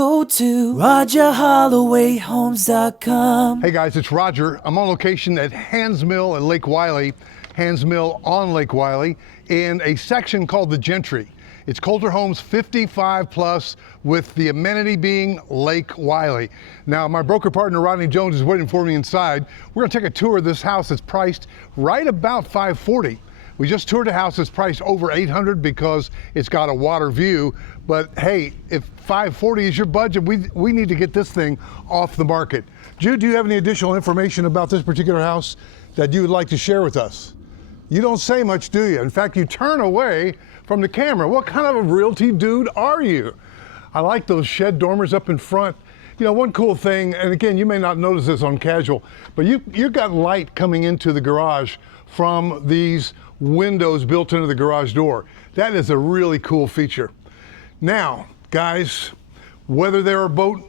go to RHy&x. Hey guys, it's Roger. I'm on location at Hansmill at Lake Wylie, Hansmill on Lake Wylie, in a section called the Gentry. It's Coulter homes 55 plus with the amenity being Lake Wylie. Now my broker partner Rodney Jones is waiting for me inside. We're gonna take a tour of this house that's priced right about $540. We just toured a house that's priced over $800 because it's got a water view. But hey, if $540 is your budget, we need to get this thing off the market. Jude, do you have any additional information about this particular house that you would like to share with us? You don't say much, do you? In fact, you turn away from the camera. What kind of a realty dude are you? I like those shed dormers up in front. You know, one cool thing, and again, you may not notice this on casual, but you've got light coming into the garage from these windows built into the garage door. That is a really cool feature. Now, guys, whether there are boat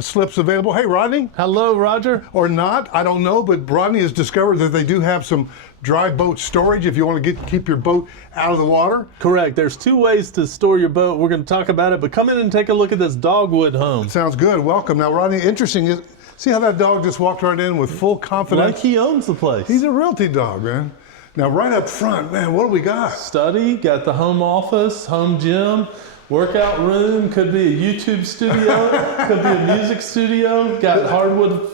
slips available. Hey, Rodney. Hello, Roger. Or not, I don't know, but Rodney has discovered that they do have some dry boat storage if you want to keep your boat out of the water. Correct. There's two ways to store your boat. We're going to talk about it, but come in and take a look at this Dogwood home. Sounds good. Welcome. Now, Rodney, interesting is, see how that dog just walked right in with full confidence? Like he owns the place. He's a realty dog, man. Now, right up front, man, what do we got? Study, got the home office, home gym, workout room, could be a YouTube studio, could be a music studio, got hardwood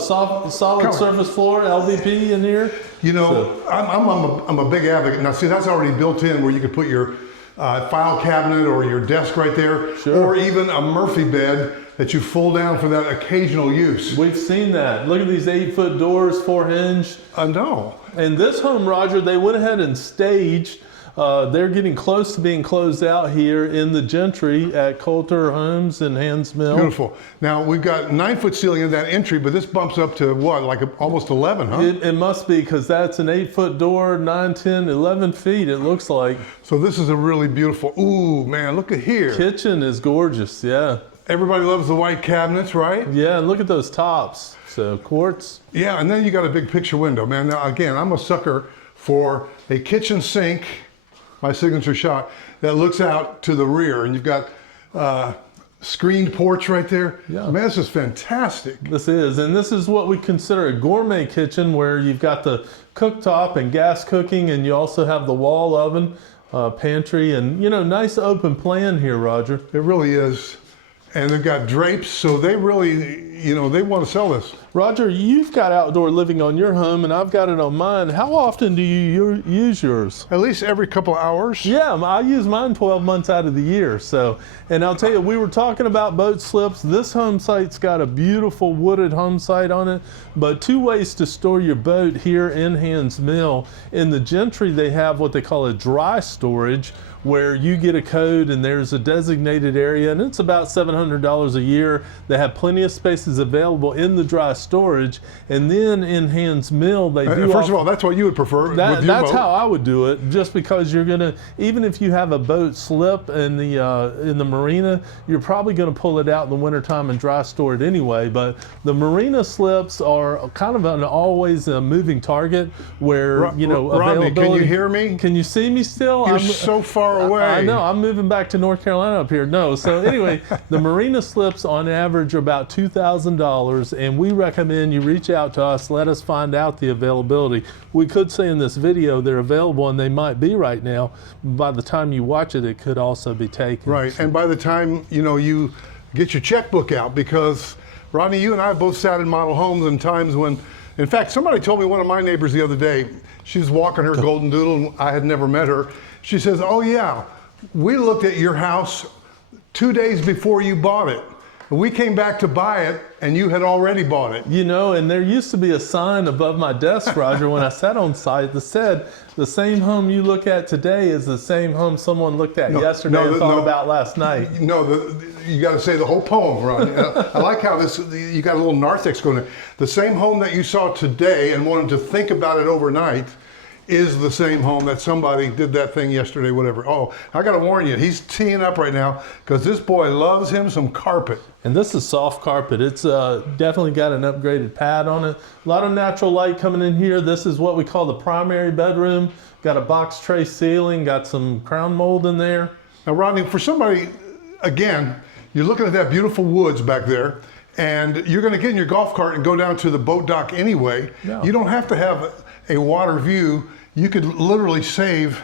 solid surface floor, LVP in here. You know, so, I'm a big advocate. Now, see, that's already built in where you could put your file cabinet or your desk right there, sure, or even a Murphy bed that you fold down for that occasional use. We've seen that. Look at these 8-foot doors, 4-hinge. I know. And this home, Roger, they went ahead and staged. They're getting close to being closed out here in the Gentry at Coulter Homes in Handsmill. Beautiful. Now we've got 9-foot ceiling in that entry, but this bumps up to what, like almost 11, huh? It must be, because that's an 8-foot door, 9, 10, 11 feet, it looks like. So this is a really beautiful, ooh, man, look at here. Kitchen is gorgeous, yeah. Everybody loves the white cabinets, right? Yeah, and look at those tops. So quartz. Yeah, and then you got a big picture window, man. Now again, I'm a sucker for a kitchen sink, my signature shot, that looks out to the rear, and you've got screened porch right there. Yeah. Man, this is fantastic. This is, and this is what we consider a gourmet kitchen, where you've got the cooktop and gas cooking, and you also have the wall oven, pantry, and you know, nice open plan here, Roger. It really is. And they've got drapes, so they really, you know, they want to sell this. Roger, you've got outdoor living on your home, and I've got it on mine. How often do you use yours? At least every couple of hours. Yeah, I use mine 12 months out of the year. So, and I'll tell you, we were talking about boat slips. This home site's got a beautiful wooded home site on it, but two ways to store your boat here in Hansmill. In the Gentry, they have what they call a dry storage, where you get a code and there's a designated area, and it's about $700 a year. They have plenty of spaces available in the dry storage. And then in Hansmill, they do. First of all, that's what you would prefer with your that's boat. how I would do it, just because you're gonna, even if you have a boat slip in the marina, you're probably gonna pull it out in the wintertime and dry store it anyway. But the marina slips are kind of always a moving target, where you know, Rodney, availability. can you hear me? Can you see me still? You're so far away. I know, I'm moving back to North Carolina up here. No, so anyway, the marina slips on average are about $2,000, and we recommend you reach out to us, let us find out the availability. We could say in this video they're available, and they might be right now. By the time you watch it, it could also be taken. Right, and by the time, you know, you get your checkbook out, because Rodney, you and I both sat in model homes in times when, in fact, somebody told me, one of my neighbors the other day, she was walking her golden doodle, and I had never met her. She says, oh yeah, we looked at your house 2 days before you bought it. We came back to buy it, and you had already bought it. You know, and there used to be a sign above my desk, Roger, when I sat on site that said, the same home you look at today is the same home someone looked at yesterday and thought about last night. No, you got to say the whole poem, Ronnie. I like how you got a little narthex going there. The same home that you saw today and wanted to think about it overnight is the same home that somebody did that thing yesterday, whatever. Oh, I got to warn you, he's teeing up right now, because this boy loves him some carpet. And this is soft carpet. It's definitely got an upgraded pad on it. A lot of natural light coming in here. This is what we call the primary bedroom. Got a box tray ceiling, got some crown mold in there. Now, Rodney, for somebody, again, you're looking at that beautiful woods back there, and you're going to get in your golf cart and go down to the boat dock anyway. Yeah. You don't have to have a water view. You could literally save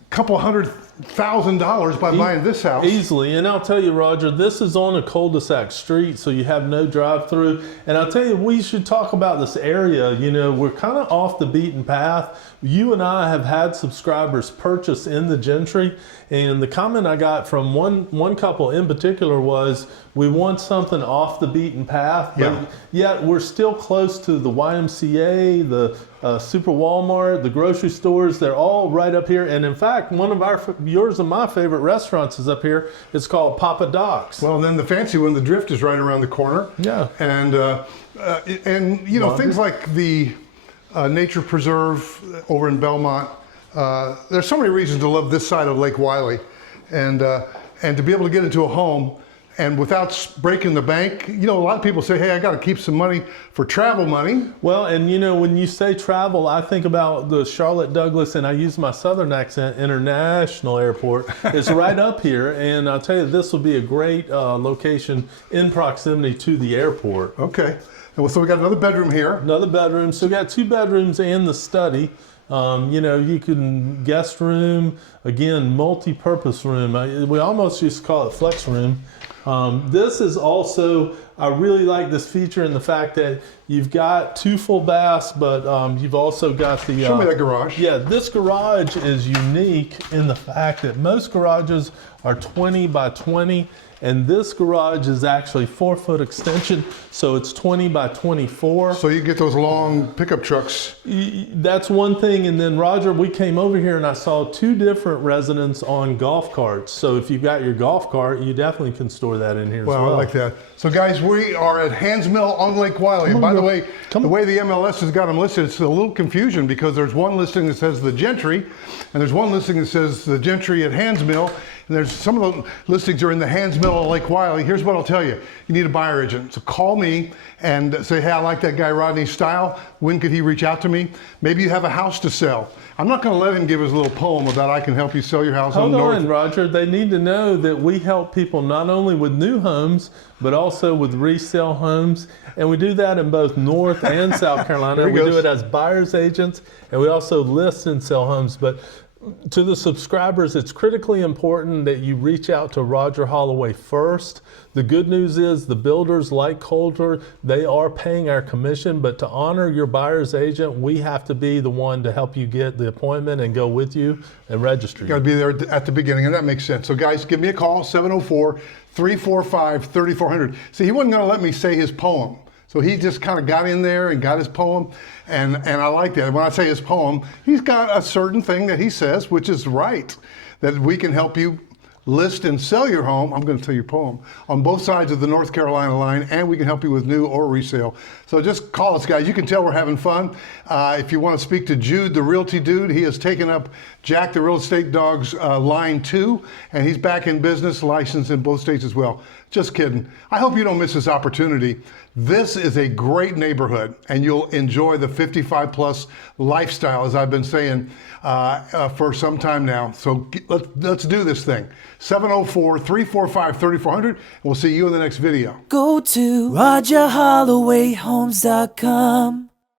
a couple $100,000 by buying this house. Easily, and I'll tell you, Roger, this is on a cul-de-sac street, so you have no drive-through. And I'll tell you, we should talk about this area. You know, we're kind of off the beaten path. You and I have had subscribers purchase in the Gentry, and the comment I got from one couple in particular was, we want something off the beaten path, but yet we're still close to the YMCA, the Super Walmart, the grocery stores. They're all right up here. And in fact, one of yours and my favorite restaurants is up here. It's called Papa Doc's. Well, then the fancy one, the Drift, is right around the corner. Yeah. And you know, things like the Nature Preserve over in Belmont. There's so many reasons to love this side of Lake Wylie, and to be able to get into a home and without breaking the bank. You know, a lot of people say, hey, I got to keep some money for travel money. Well, and you know, when you say travel, I think about the Charlotte Douglas, and I use my southern accent, International Airport. It's right up here, and I'll tell you, this will be a great location in proximity to the airport. Okay. So we got another bedroom here. Another bedroom. So we got 2 bedrooms and the study. You know, you can guest room, again, multi-purpose room. We almost used to call it flex room. This is also, I really like this feature in the fact that you've got 2 full baths, but you've also got the... Show me that garage. Yeah, this garage is unique in the fact that most garages are 20 by 20, and this garage is actually 4-foot extension, so it's 20 by 24. So you get those long pickup trucks. That's one thing. And then, Roger, we came over here and I saw 2 different residents on golf carts. So if you've got your golf cart, you definitely can store that in here as well. I like that. So guys, we are at Hansmill on Lake Wylie. And by the way, the way the MLS has got them listed, it's a little confusion because there's one listing that says the Gentry, and there's one listing that says the Gentry at Hansmill. And there's some of the listings are in the Hansmill on Lake Wylie. Here's what I'll tell you. You need a buyer agent. So call me and say, hey, I like that guy Rodney's style. When could he reach out to me? Maybe you have a house to sell. I'm not going to let him give his little poem about I can help you sell your house on North. Hold on, Roger. They need to know that we help people not only with new homes, but also with resale homes. And we do that in both North and South Carolina. We do it as buyer's agents, and we also list and sell homes. But to the subscribers, it's critically important that you reach out to Roger Holloway first. The good news is the builders like Coulter, they are paying our commission, but to honor your buyer's agent, we have to be the one to help you get the appointment and go with you and register. You got to be there at the beginning, and that makes sense. So guys, give me a call, 704-345-3400. See, he wasn't going to let me say his poem. So he just kind of got in there and got his poem, and I like that. When I say his poem, he's got a certain thing that he says, which is right, that we can help you list and sell your home. I'm going to tell your poem on both sides of the North Carolina line, and we can help you with new or resale. So just call us, guys. You can tell we're having fun. If you want to speak to Jude, the realty dude, he has taken up Jack, the real estate dog's line 2, and he's back in business, licensed in both states as well. Just kidding. I hope you don't miss this opportunity. This is a great neighborhood, and you'll enjoy the 55-plus lifestyle, as I've been saying for some time now. So let's do this thing. 704-345-3400, and we'll see you in the next video. Go to RHy&x.com.